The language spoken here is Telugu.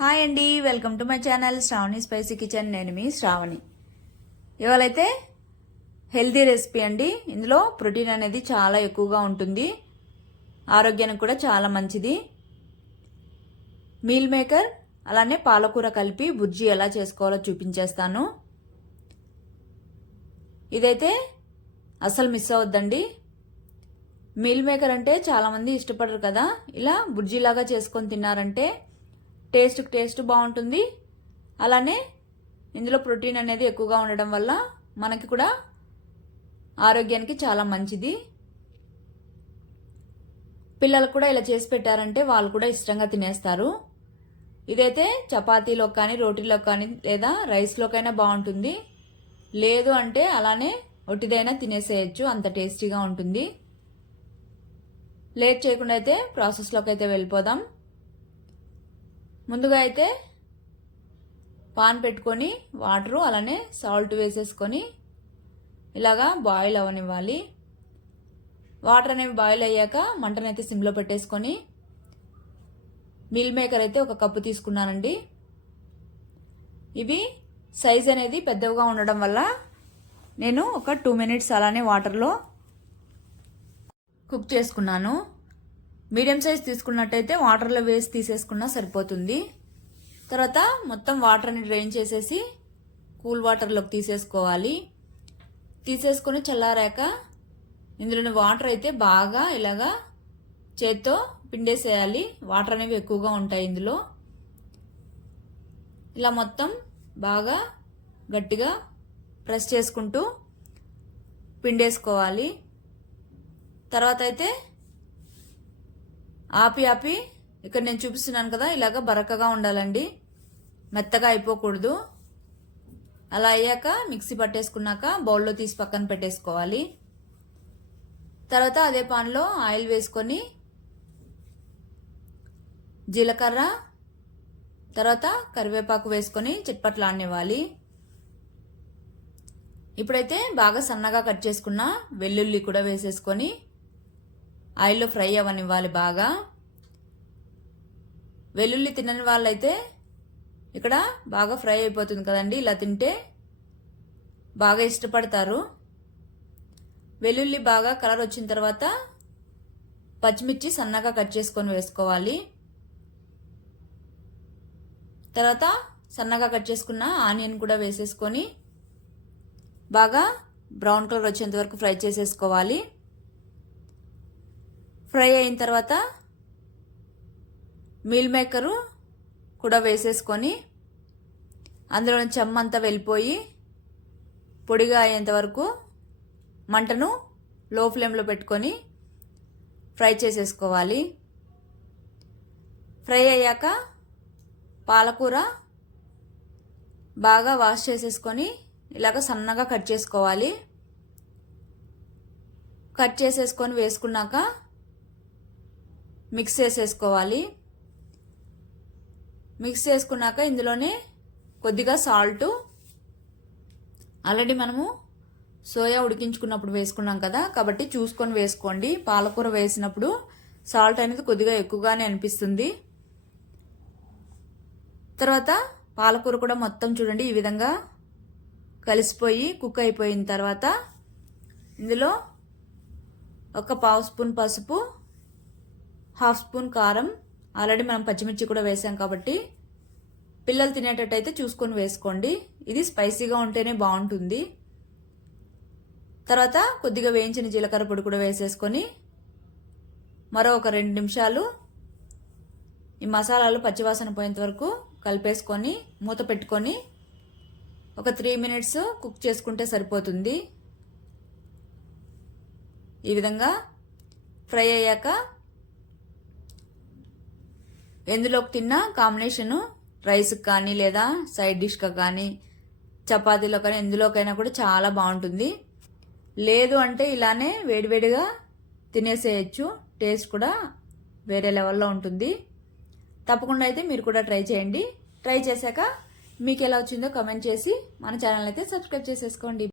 హాయ్ అండి, welcome to my channel Sravani spicy kitchen. నేను మీ శ్రావణి. ఇవాళైతే హెల్తీ రెసిపీ అండి. ఇందులో ప్రోటీన్ అనేది చాలా ఎక్కువగా ఉంటుంది, ఆరోగ్యానికి కూడా చాలా మంచిది. మీల్ మేకర్ అలానే పాలకూర కలిపి బుర్జీ ఎలా చేసుకోవాలో చూపించేస్తాను. ఇదైతే అసలు మిస్ అవ్వద్దండి. మీల్ మేకర్ అంటే చాలామంది ఇష్టపడరు కదా, ఇలా బుర్జీలాగా చేసుకొని తిన్నారంటే టేస్ట్ బాగుంటుంది. అలానే ఇందులో ప్రోటీన్ అనేది ఎక్కువగా ఉండడం వల్ల మనకి కూడా ఆరోగ్యానికి చాలా మంచిది. పిల్లలకు కూడా ఇలా చేసి పెట్టారంటే వాళ్ళు కూడా ఇష్టంగా తినేస్తారు. ఇదైతే చపాతీలో కానీ రోటీలో కానీ లేదా రైస్లోకైనా బాగుంటుంది. లేదు అంటే అలానే ఒట్టిదైనా తినేసేయచ్చు, అంత టేస్టీగా ఉంటుంది. లేట్ చేయకుండా అయితే ప్రాసెస్లోకి అయితే వెళ్ళిపోదాం. ముందుగా అయితే పాన్ పెట్టుకొని వాటరు అలానే సాల్ట్ వేసేసుకొని ఇలాగా బాయిల్ అవనివ్వాలి. వాటర్ అనేవి బాయిల్ అయ్యాక మంటనైతే సిమ్లో పెట్టేసుకొని మీల్ మేకర్ అయితే ఒక కప్పు తీసుకున్నానండి. ఇవి సైజ్ అనేది పెద్దవిగా ఉండడం వల్ల నేను ఒక 2 minutes అలానే వాటర్లో కుక్ చేసుకున్నాను. మీడియం సైజ్ తీసుకున్నట్టయితే వాటర్లో వేసి తీసేసుకున్నా సరిపోతుంది. తర్వాత మొత్తం వాటర్ని డ్రైన్ చేసేసి కూల్ వాటర్లోకి తీసేసుకోవాలి. తీసేసుకొని చల్లారాక ఇందులోని వాటర్ అయితే బాగా ఇలాగా చేత్తో పిండేసేయాలి. వాటర్ అనేవి ఎక్కువగా ఉంటాయి ఇందులో. ఇలా మొత్తం బాగా గట్టిగా ప్రెస్ చేసుకుంటూ పిండేసుకోవాలి. తర్వాత అయితే ఆపి ఇక్కడ నేను చూపిస్తున్నాను కదా, ఇలాగ బరకగా ఉండాలండి, మెత్తగా అయిపోకూడదు. అలా అయ్యాక మిక్సీ పట్టేసుకున్నాక బౌల్లో తీసి పక్కన పెట్టేసుకోవాలి. తర్వాత అదే పాన్లో ఆయిల్ వేసుకొని జీలకర్ర తర్వాత కరివేపాకు వేసుకొని చిట్పట్లాడనివ్వాలి. ఇప్పుడైతే బాగా సన్నగా కట్ చేసుకున్న వెల్లుల్లి కూడా వేసేసుకొని ఆయిల్లో ఫ్రై అవ్వనివ్వాలి బాగా. వెల్లుల్లి తినని వాళ్ళైతే ఇక్కడ బాగా ఫ్రై అయిపోతుంది కదండి, ఇలా తింటే బాగా ఇష్టపడతారు. వెల్లుల్లి బాగా కలర్ వచ్చిన తర్వాత పచ్చిమిర్చి సన్నగా కట్ చేసుకొని వేసుకోవాలి. తర్వాత సన్నగా కట్ చేసుకున్న ఆనియన్ కూడా వేసేసుకొని బాగా బ్రౌన్ కలర్ వచ్చేంత వరకు ఫ్రై చేసేసుకోవాలి. ఫ్రై అయిన తర్వాత మీల్ మేకరు కూడా వేసేసుకొని అందులో చెమ్మంతా వెళ్ళిపోయి పొడిగా అయ్యేంత వరకు మంటను లో ఫ్లేమ్లో పెట్టుకొని ఫ్రై చేసేసుకోవాలి. ఫ్రై అయ్యాక పాలకూర బాగా వాష్ చేసేసుకొని ఇలాగ సన్నగా కట్ చేసుకోవాలి. కట్ చేసేసుకొని వేసుకున్నాక మిక్స్ చేసేసుకోవాలి. మిక్స్ చేసుకున్నాక ఇందులోనే కొద్దిగా సాల్ట్, ఆల్రెడీ మనము సోయా ఉడికించుకున్నప్పుడు వేసుకున్నాం కదా, కాబట్టి చూసుకొని వేసుకోండి. పాలకూర వేసినప్పుడు సాల్ట్ అనేది కొద్దిగా ఎక్కువగానే అనిపిస్తుంది. తర్వాత పాలకూర కూడా మొత్తం చూడండి ఈ విధంగా కలిసిపోయి కుక్ అయిపోయిన తర్వాత ఇందులో ఒక 1/2 స్పూన్ పసుపు, 1/2 స్పూన్ కారం, ఆల్రెడీ మనం పచ్చిమిర్చి కూడా వేసాం కాబట్టి పిల్లలు తినేటట్టయితే చూసుకొని వేసుకోండి. ఇది స్పైసీగా ఉంటేనే బాగుంటుంది. తర్వాత కొద్దిగా వేయించిన జీలకర్ర పొడి కూడా వేసేసుకొని మరో ఒక 2 నిమిషాలు ఈ మసాలాలు పచ్చివాసన పోయేంత వరకు కలిపేసుకొని మూత పెట్టుకొని ఒక 3 minutes కుక్ చేసుకుంటే సరిపోతుంది. ఈ విధంగా ఫ్రై అయ్యాక ఎందులోకి తిన్నా కాంబినేషను రైస్కి కానీ లేదా సైడ్ డిష్గా కానీ చపాతీలో కానీ ఎందులోకైనా కూడా చాలా బాగుంటుంది. లేదు అంటే ఇలానే వేడివేడిగా తినేసేయచ్చు, టేస్ట్ కూడా వేరే లెవెల్లో ఉంటుంది. తప్పకుండా అయితే మీరు కూడా ట్రై చేయండి. ట్రై చేశాక మీకు ఎలా వచ్చిందో కామెంట్ చేసి మన ఛానల్ అయితే సబ్స్క్రైబ్ చేసేసుకోండి.